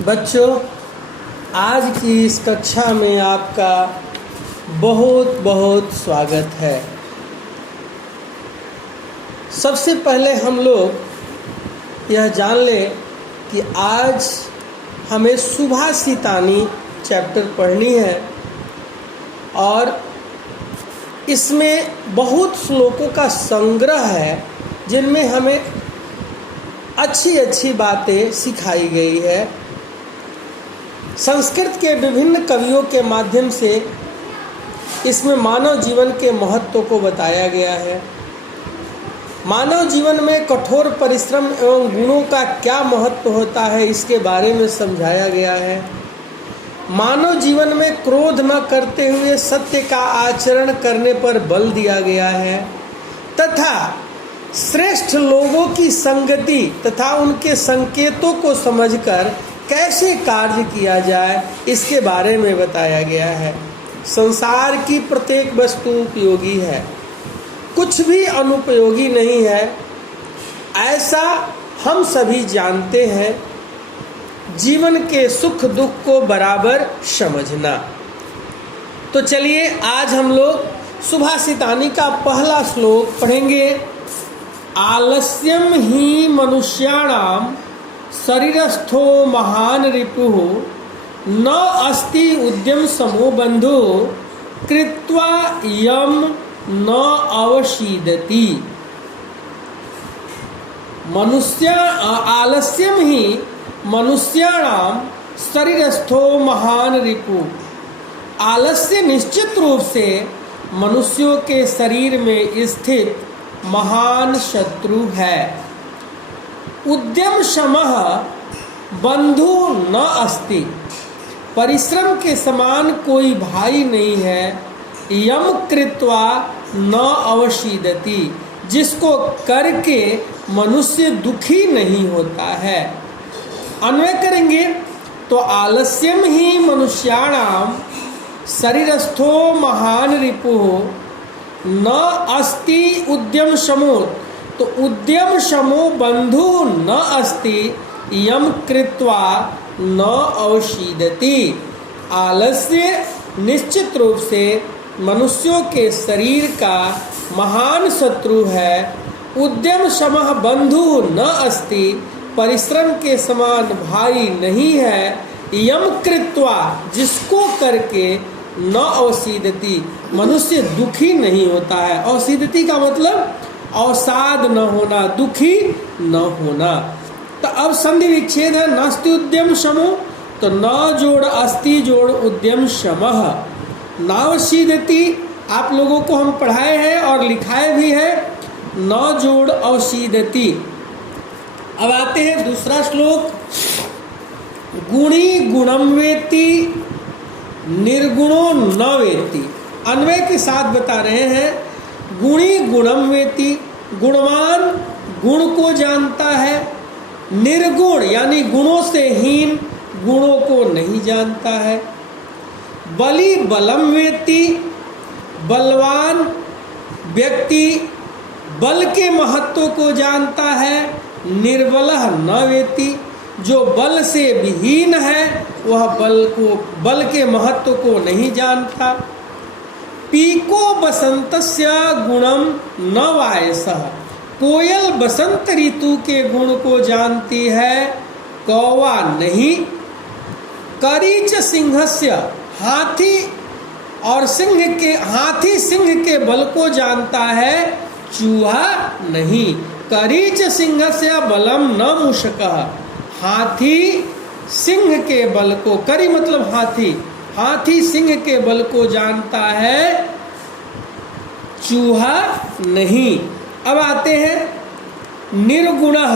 बच्चों, आज की इस कक्षा में आपका बहुत बहुत स्वागत है। सबसे पहले हम लोग यह जान लें कि आज हमें सुभाषितानी चैप्टर पढ़नी है और इसमें बहुत श्लोकों का संग्रह है जिनमें हमें अच्छी अच्छी बातें सिखाई गई है। संस्कृत के विभिन्न कवियों के माध्यम से इसमें मानव जीवन के महत्व को बताया गया है। मानव जीवन में कठोर परिश्रम एवं गुणों का क्या महत्व होता है इसके बारे में समझाया गया है। मानव जीवन में क्रोध न करते हुए सत्य का आचरण करने पर बल दिया गया है तथा श्रेष्ठ लोगों की संगति तथा उनके संकेतों को समझकर कैसे कार्य किया जाए इसके बारे में बताया गया है। संसार की प्रत्येक वस्तु उपयोगी है, कुछ भी अनुपयोगी नहीं है, ऐसा हम सभी जानते हैं। जीवन के सुख दुख को बराबर समझना। तो चलिए आज हम लोग सुभाषितानी का पहला श्लोक पढ़ेंगे। आलस्यम ही मनुष्याणाम शरीरस्थो महान रिपुः न अस्ति उद्यम समो बंधु कृत्वा यम न अवशीदति। आलस्यम ही मनुष्याणाम शरीरस्थो महान रिपुः। आलस्य निश्चित रूप से मनुष्यों के शरीर में स्थित महान शत्रु है। उद्यम शमः बंधु न अस्ति। परिश्रम के समान कोई भाई नहीं है। यम कृत्वा न अवशीदति। जिसको करके मनुष्य दुखी नहीं होता है। अन्वय करेंगे तो आलस्यम ही मनुष्याणाम शरीरस्थो महान रिपुः न अस्ति उद्यम शमो। तो उद्यम शमो बंधु न अस्ति यम कृत्वा न अवशीदति। आलस्य निश्चित रूप से मनुष्यों के शरीर का महान शत्रु है। उद्यम शमः बंधु न अस्ति। परिश्रम के समान भाई नहीं है। यम कृत्वा जिसको करके न अवशीदति मनुष्य दुखी नहीं होता है। अवशीदति का मतलब अवसाद न होना, दुखी न होना। तो अब संधि विच्छेद है। नास्ति उद्यम शमो तो न जोड़ अस्ति जोड़ उद्यम शमः। नावशीदति आप लोगों को हम पढ़ाए हैं और लिखाए भी है। न जोड़ अवशीदति। अब आते हैं दूसरा श्लोक। गुणी गुणम वेत्ति निर्गुणो न वेत्ति। अन्वय के साथ बता रहे हैं। गुणी गुणम वेत्ति, गुणवान गुण को जानता है। निर्गुण यानी गुणों से हीन गुणों को नहीं जानता है। बली बलम वेत्ति, बलवान व्यक्ति बल के महत्व को जानता है। निर्बलः न वेत्ति, जो बल से विहीन है वह बल के महत्व को नहीं जानता। पीको बसंतस्य गुणम न वायसः। कोयल बसंत ऋतु के गुण को जानती है, कौवा नहीं। करीच सिंहस्य, हाथी सिंह के बल को जानता है, चूहा नहीं। करीच सिंहस्य बलम न मूषकः। हाथी सिंह के बल को, करी मतलब हाथी सिंह के बल को जानता है, चूहा नहीं। अब आते हैं निर्गुणः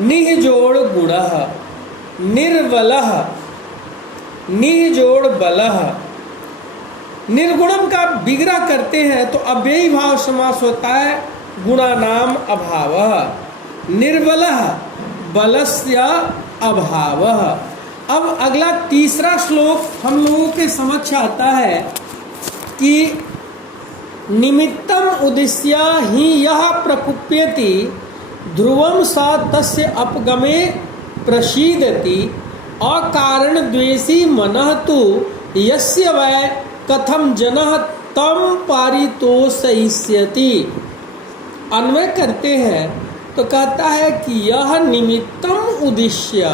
निह जोड़ गुणः। निर्बलः निह जोड़ बलः। निर्गुणम का विग्रह करते हैं तो अव्ययी भाव समास होता है। गुणा नाम अभावः। निर्बलः बलस्य अभावः। अब अगला तीसरा श्लोक हम लोगों के समक्ष आता है कि निमित्तम उद्देश्य ही यह प्रकुप्यति ध्रुवम सा तस्य अपगमे प्रसीदति अकारण द्वेषी मनः तु यस्य वै कथम जनः तम पारितोषयिष्यति। अन्वय करते हैं तो कहता है कि यह निमित्तम उद्देश्य,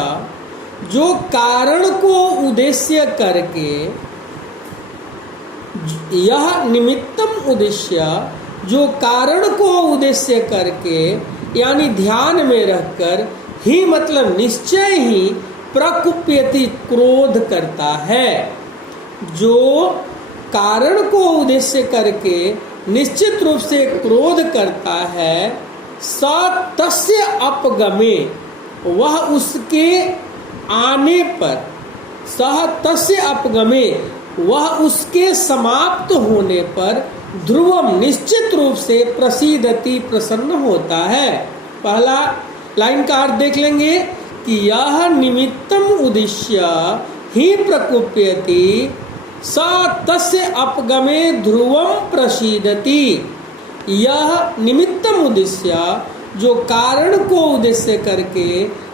जो कारण को उद्देश्य करके, यह निमित्तम उद्देश्य जो कारण को उद्देश्य करके यानी ध्यान में रखकर ही मतलब निश्चय ही प्रकुप्यति क्रोध करता है। जो कारण को उद्देश्य करके निश्चित रूप से क्रोध करता है, स तस्य अपगमे, वह उसके आने पर, सह तस्य अपगमे, वह उसके समाप्त होने पर, ध्रुवम निश्चित रूप से, प्रसीदति प्रसन्न होता है। पहला लाइन का अर्थ देख लेंगे कि यह निमित्तम उद्देश्य ही प्रकुप्यति स तस्य अपगमे ध्रुवम प्रसीदति। यह निमित्तम उद्देश्य जो कारण को उद्देश्य करके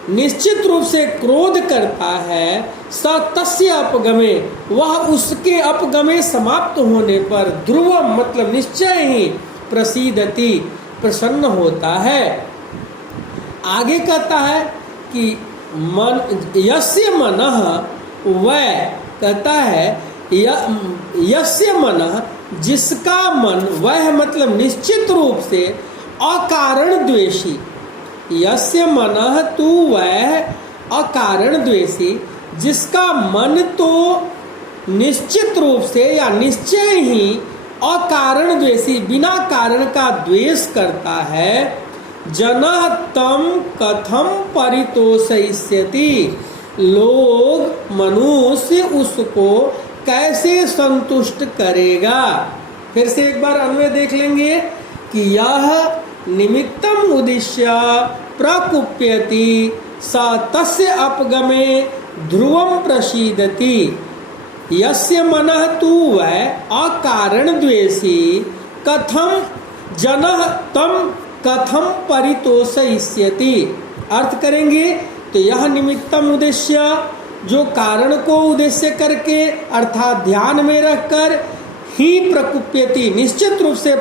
निश्चित रूप से क्रोध करता है, स तस्य अपगमे, वह उसके अपगमे समाप्त होने पर, ध्रुवम मतलब निश्चय ही, प्रसीदति प्रसन्न होता है। आगे कहता है कि मन यस्य मनः, वह कहता है यस्य मनः, जिसका मन, वह मतलब निश्चित रूप से अकारण द्वेषी, यस्य मनः तु वह अकारण द्वेषी, जिसका मन तो निश्चित रूप से या निश्चय ही अकारण द्वेषी, बिना कारण का द्वेष करता है, जनः तम कथम परितोषयिष्यति, लोग मनुष्य उसको कैसे संतुष्ट करेगा। फिर से एक बार अन्वय देख लेंगे कि यह निमित्तम उद्देश्य प्रकुप्यति स तस्य अपगमे ध्रुवम प्रसीदति। यस्य मनः तु वै अकारण द्वेषी, कथम जनः तम कथम परितोषयिष्यति। अर्थ करेंगे तो यह निमित्तम उद्देश्य जो कारण को उद्देश्य करके अर्थात ध्यान में रखकर ही प्रकुप्यति निश्चित रूप से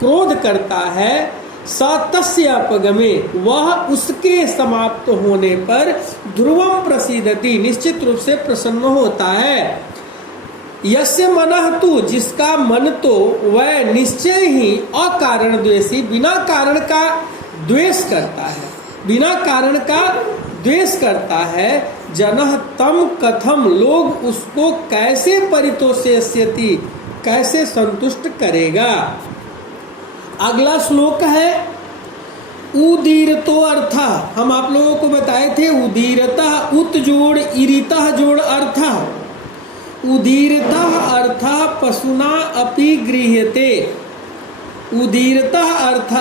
क्रोध करता है, स तस्य अपगमे, वह उसके समाप्त होने पर, ध्रुवम प्रसीदति निश्चित रूप से प्रसन्न होता है। यस्य मनः तु, जिसका मन तो वह निश्चय ही अकारण द्वेषी, बिना कारण का द्वेष करता है, बिना कारण का द्वेष करता है, जनः तम कथम, लोग उसको कैसे परितोषयिष्यति, कैसे संतुष्ट करेगा। अगला श्लोक है उदीरतो अर्थ। हम आप लोगों को बताए थे उदीरतः उत जोड़ इरितः जोड़ अर्थ। उदीरतः अर्थ पशुना अपि गृह्यते, उदीरतः अर्थ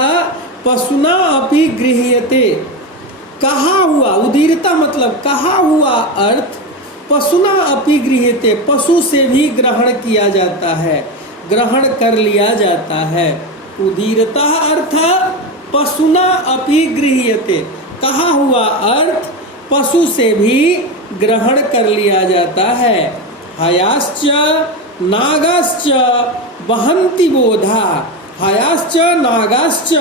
पशुना अपि गृह्यते। कहा हुआ, उदीरता मतलब कहा हुआ अर्थ, पशुना अपि गृह्यते, पशु से भी ग्रहण किया जाता है, ग्रहण कर लिया जाता है। उदीरता अर्थ पशुना अपि गृह्यते, कहा हुआ अर्थ पशु से भी ग्रहण कर लिया जाता है। हयाश्च नागाश्च वहन्ति बोधा, हयाश्च नागाश्च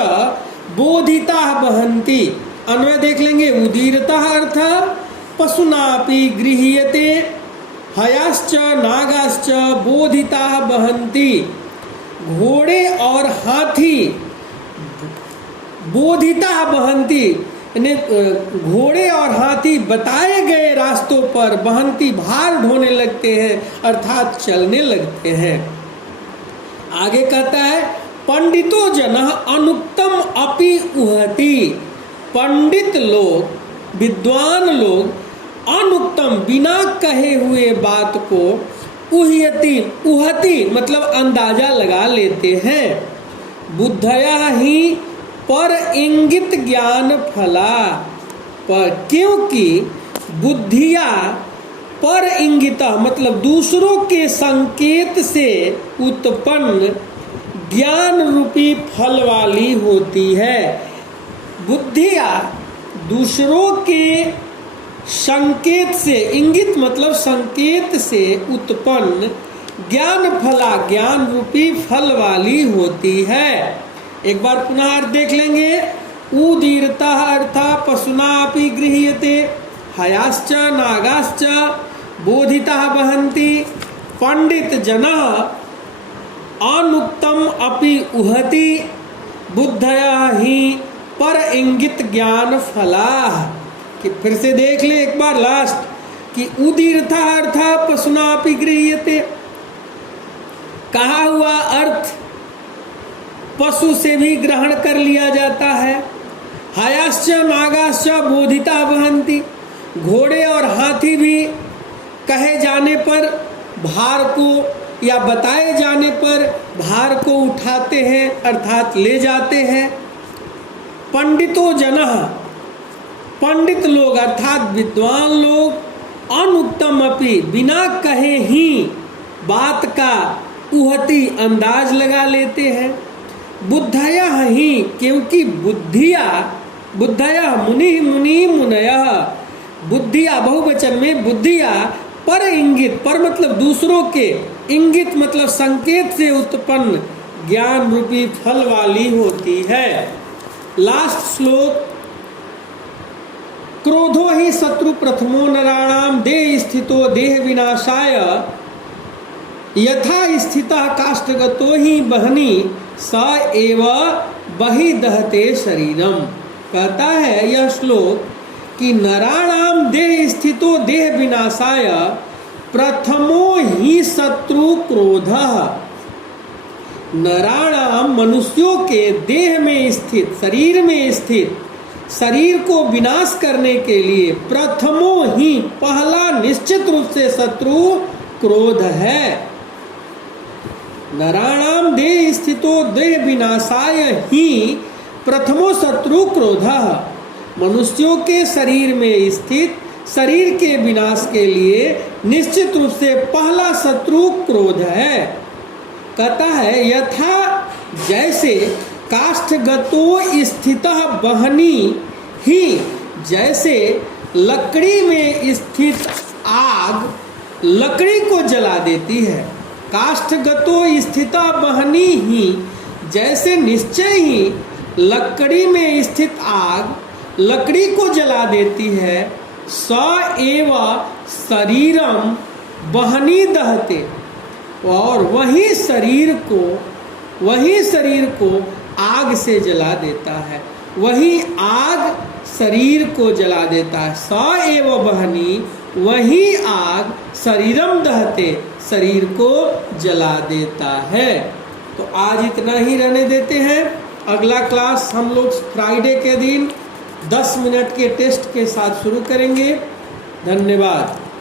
बोधिता वहन्ति। अन्वय देख लेंगे। उदीरता अर्थ पशुनापि गृह्यते, हयाश्च नागाश्च बोधिता वहन्ति। घोड़े और हाथी बोधिता वहन्ति, घोड़े और हाथी बताए गए रास्तों पर वहन्ति भार ढोने लगते हैं, अर्थात चलने लगते हैं। आगे कहता है पंडितो जनः अनुक्तम अपि उहति, पंडित लोग, विद्वान लोग अनुक्तम बिना कहे हुए बात को उह्यति, उहति मतलब अंदाजा लगा लेते हैं। बुद्धया ही पर इंगित ज्ञान फला, पर क्योंकि बुद्धिया पर इंगित मतलब दूसरों के संकेत से उत्पन्न ज्ञान रूपी फल वाली होती है। बुद्धिया दूसरों के संकेत से, इंगित मतलब संकेत से उत्पन्न ज्ञान फला, ज्ञान रूपी फल वाली होती है। एक बार पुनः अर्थ देख लेंगे। उदीरता अर्था पशुना अपि गृह्यते, हयाश्च नागाश्च बोधिता वहन्ति, पंडित जना अनुक्तम अपि उहति, बुद्धया ही पर इंगित ज्ञान फला। कि फिर से देख ले एक बार लास्ट कि उदीर्था अर्था पशुना अपि गृह्यते, कहा हुआ अर्थ पशु से भी ग्रहण कर लिया जाता है। हयाश्च नागाश्च बोधिता वहन्ति, घोड़े और हाथी भी कहे जाने पर भार को या बताए जाने पर भार को उठाते हैं अर्थात ले जाते हैं। पंडितो जनः, पंडित लोग अर्थात विद्वान लोग, अनुत्तम अपि बिना कहे ही बात का उहति अंदाज लगा लेते हैं। बुद्धया ही क्योंकि बुद्धिया, बुद्धया मुनि मुनि मुनयः, बुद्धिया बहुवचन में बुद्धिया पर इंगित, पर मतलब दूसरों के, इंगित मतलब संकेत से उत्पन्न ज्ञान रूपी फल वाली होती है। लास्ट श्लोक। क्रोधो ही शत्रु प्रथमो नराणाम देह स्थितो देह विनाशाय, यथा स्थितः काष्ठगतो ही बहनी स एव बहि दहते शरीरम। कहता है यह श्लोक कि नराणाम देह स्थितो देह विनाशाय प्रथमो ही शत्रु क्रोधः। नराणाम मनुष्यों के देह में स्थित, शरीर में स्थित, शरीर को विनाश करने के लिए प्रथमो ही पहला निश्चित रूप से शत्रु क्रोध है। नराणाम देह स्थितो देह विनाशाय ही प्रथमो शत्रु क्रोधः। मनुष्यों के शरीर में स्थित शरीर के विनाश के लिए निश्चित रूप से पहला शत्रु क्रोध है। कहता है यथा जैसे काष्ठगतो स्थितः बहनी ही, जैसे लकड़ी में स्थित आग लकड़ी को जला देती है। काष्ठगतो स्थिता बहनी ही, जैसे निश्चय ही लकड़ी में स्थित आग लकड़ी को जला देती है। स एव शरीरम बहनी दहते, और वही शरीर को आग से जला देता है, वही आग शरीर को जला देता है। स एव बहनी, वही आग शरीरम दहते, शरीर को जला देता है। तो आज इतना ही रहने देते हैं। अगला क्लास हम लोग फ्राइडे के दिन 10 मिनट के टेस्ट के साथ शुरू करेंगे। धन्यवाद।